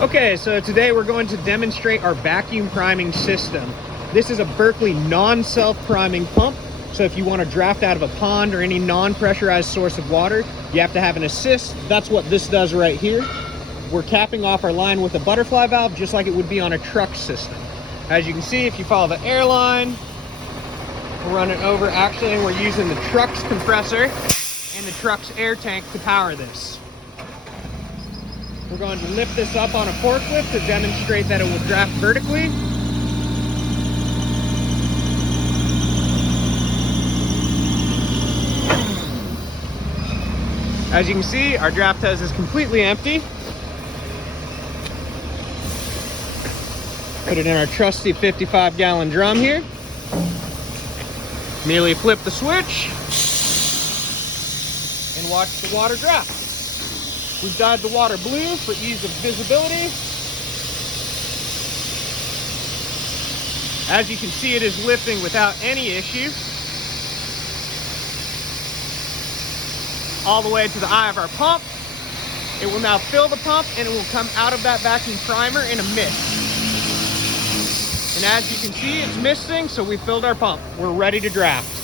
Okay, so today we're going to demonstrate our vacuum priming system. This is a Berkeley non-self-priming pump. So if you want to draft out of a pond or any non-pressurized source of water, you have to have an assist. That's what this does right here. We're capping off our line with a butterfly valve, just like it would be on a truck system. As you can see, if you follow the air line, we'll run it over. Actually, we're using the truck's compressor and the truck's air tank to power this. We're going to lift this up on a forklift to demonstrate that it will draft vertically. As you can see, our draft hose is completely empty. Put it in our trusty 55-gallon drum here. Merely flip the switch and watch the water draft. We've dyed the water blue for ease of visibility. As you can see, it is lifting without any issue. All the way to the eye of our pump. It will now fill the pump and it will come out of that vacuum primer in a mist. And as you can see, it's misting, so we filled our pump. We're ready to draft.